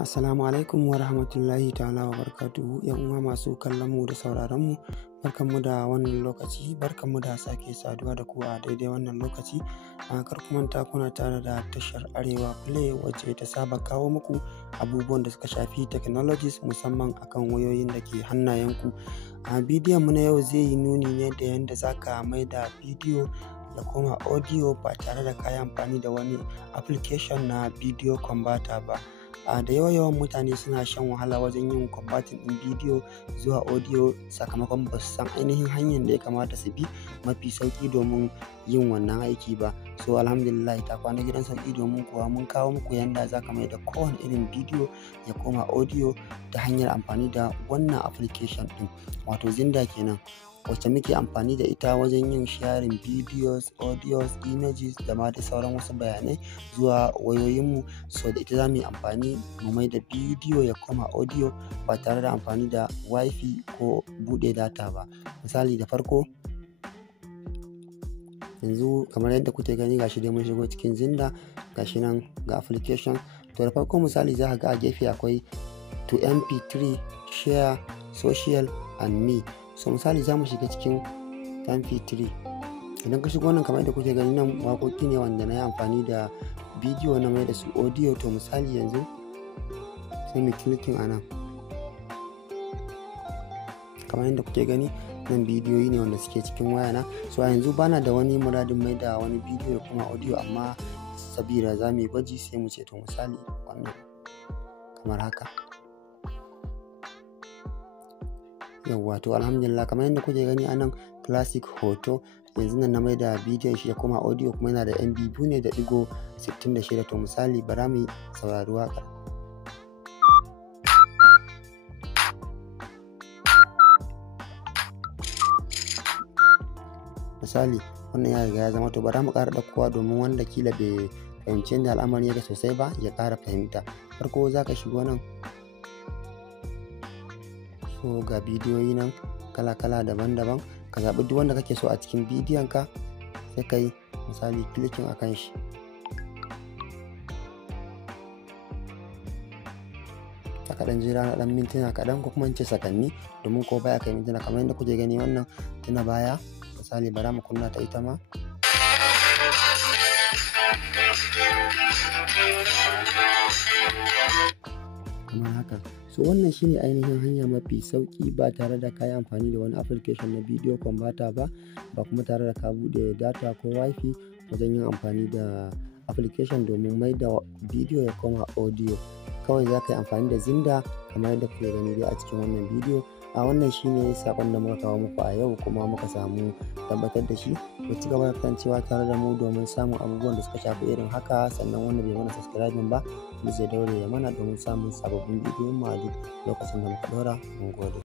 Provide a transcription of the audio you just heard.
Assalamu alaikum wa rahmatullahi ta'ala wa barakatuhu. Yan uwa masu kallon mu da sauraron mu, barkanmu da wannan lokaci, barkanmu da sake saduwa da ku a daidai wannan lokaci. Kar ku manta kuna tare da tashar Arewa Play wacce ta saba kawo muku abubuwan da suka shafi technologies musamman akan wayoyin da ke hannayenku. Bidiyon mu na yau zai yi nuni ne da yadda zaka maida bidiyo da kuma audio ba tare da kayi amfani da wani application na video converter ba. Da yawan mutane suna shan wahala wajen yin converting ɗin bidiyo zuwa audio sakamakon ba su san ainihin hanyar da ya kamata su bi mafi sauki domin yin wannan aiki ba. So alhamdulillah ta kwana gidan sauki domin kuwa mun kawo muku yanda za ka mai da kowane irin bidiyo ya koma audio ta hanyar amfani da wannan application ɗin, wato Zinda kenan, wacce muke amfani da ita wajen yin sharing videos, audios, images da ma da sauran wasu bayanai zuwa wayoyinmu. So da ita za mu yi amfani mu mai da bidiyo ya koma audio ba tare da amfani da wifi ko buɗe data ba. Misali da farko, yanzu kamar yadda kuke gani gashi dai mun shigo cikin Zinda, gashi nan ga application. To da farko misali za ka ga a gefe akwai to mp3, share, social and me. So misali za mu shiga cikin mp3. Idan ka shigo nan kamar yadda kuke gani nan waƙoƙi ne wanda na yi amfani da bidiyo na mai da su audio. To misali yanzu sai mu clicking a nan, kamar yadda kuke gani nan bidiyoyi ne wanda suke cikin wayana. So a yanzu bana da wani muradin mai da wani bidiyo kuma audio, amma sabida za mu yi gwaji sai mu ce to misali wannan kamar haka. Yawwa, to alhamdulillah kamar yadda kuke gani anan classic hoto, yanzu nan na mai da bidiyon shi ya koma audio kuma yana da MB 2.66. To misali bara mu saurari waƙar. Misali wannan ya riga ya zama, to bara mu ƙara ɗaukowa domin wanda kila bai fahimci yadda al'amari yake sosai ba ya ƙara fahimta. Farko za ka shigo nan, so ga bidiyoyi nan kala-kala daban-daban, ka zaɓi duk wanda kake so a cikin bidiyon ka sai ka yi misali clicking a kan shi. Ta kaɗan jira na ɗan mintuna kaɗan ko kuma in ce sakanni, domin ko baya kai mintuna. Kamar yadda kuke gani wannan tuna baya, misali bara mu kunna ta ita ma. Kamar haka. So wannan shine ainihin hanya mafi sauki ba tare da ka yi amfani da wani application na video converter ba kuma tare da ka buɗe data ko wifi wajen yin amfani da application domin mai da bidiyo ya koma audio. Kawai za ka yi amfani da Zinda kamar yadda kuke gani dai a cikin wannan bidiyo. Wannan shine sakon da muka kawo muku a yau kuma muka samu tabbatar da shi. Ku ci gaba da kasancewa tare da mu domin samun abubuwan da suka shafi irin haka. Sannan wanda bai mana subscribing ba zai daure ya mana domin samun sababbin bidiyon mu a duk lokacin da muka ɗora. Mun gode.